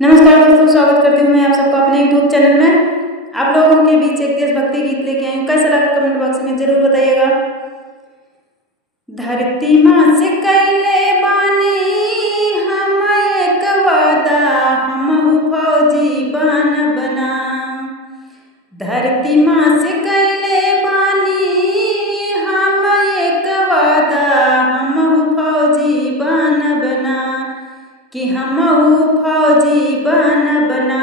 नमस्कार दोस्तों, स्वागत करती हूँ मैं आप सबका अपने YouTube चैनल में। आप लोगों के बीच एक देशभक्ति गीत लेके आई हूँ। कैसा लगा कमेंट बॉक्स में जरूर बताइएगा। धरती माँ से कैले बानी हम एक वादा, हमहु फौजी बना। धरती माँ से कैले बानी हम एक वादा, हमहु फौजी बना। कि हमहु फौजी बना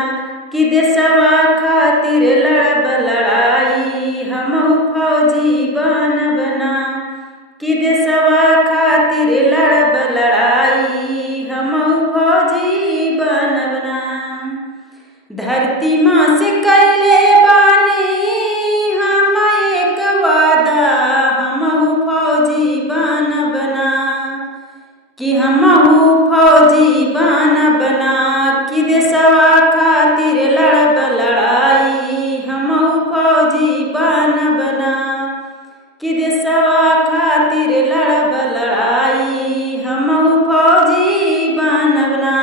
कि देशवा खातिर लड़ब लड़ाई। हमहु फौजी बना कि देशवा खातिर लड़ब लड़ाई। हमहु फौजी बना। धरती माँ से कैले बानी हम एक वादा, हमहु फौजी बना कि हमहु फौजी बना कि देशवा खातिर लड़ब लड़ाई। हमहु फौजी बना कि देशवा खातिर लड़ब लड़ाई। हमहु फौजी बना।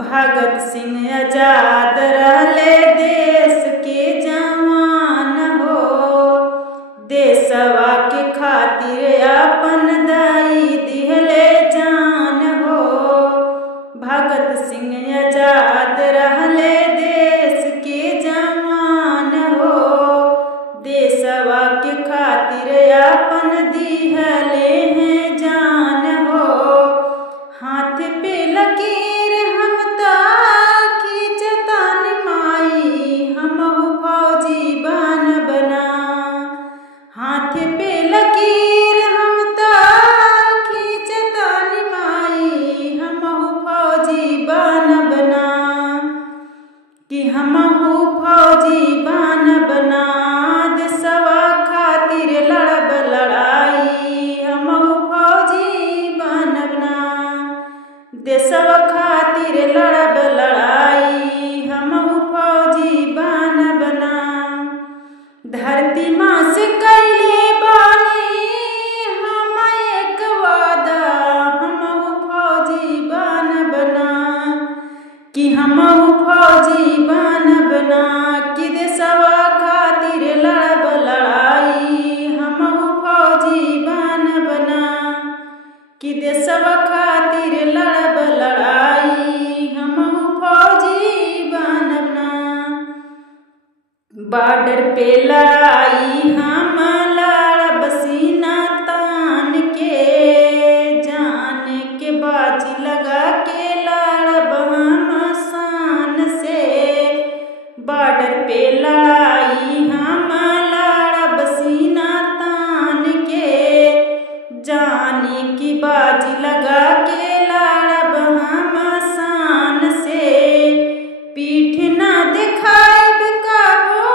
भगत सिंह आजाद रहले देश के जवान हो, देशवा के खातिर अपन दाई दिहले जान हो। भगत सिंह आजाद रहले देश के जवान हो, देशवा के खातिर अपन दिहले हैं जान हो। हाथ पे लकीर हम खींचतानी माई, हमहु फौजी बना। हाथ पे लकीर हम खींचतानी माई, हमहु फौजी बना कि हमहु फौजी बना। देशवा खातिर लड़ब लड़ाई। हमहु फौजी बना। देशवा खातिर लड़ब लड़ाई। हमहु फौजी बना। धरती माँ से कैले बानी हम एक वादा, हमहु फौजी बना कि हमहु फौजी बना कि देशवा खातिर लड़ब लड़ाई। हमहु फौजी बना कि देशवा खातिर लड़ब लड़ाई। हमहु फौजी बना। बॉर्डर पे लड़ाई हम लड़ब सीना तान के, जान के बाजी लगा के लड़ब हम शान से। बॉर्डर पे लड़ाई हम लड़ब सीना तान के, जान की बाजी लगा के लड़ब हम शान से। पीठ ना दिखाइब कबो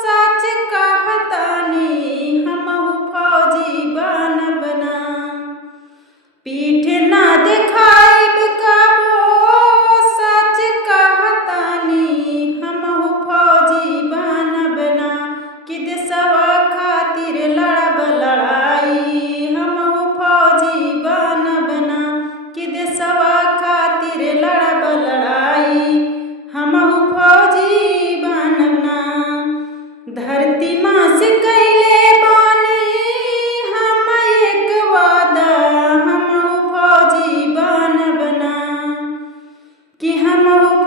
सच कहतानी, हमहु फौजी बना। पीठ ना दिखाइब कबो सच कहतानी, हमहु फौजी बना कि देशवा खातिर लड़ब लड़ाई। हमहु फौजी बना कि देशवा खातिर लड़ब लड़ाई। हमहु फौजी बना। धरती माँ से कैले बानी हम एक वादा, हमहु फौजी बना कि हमहु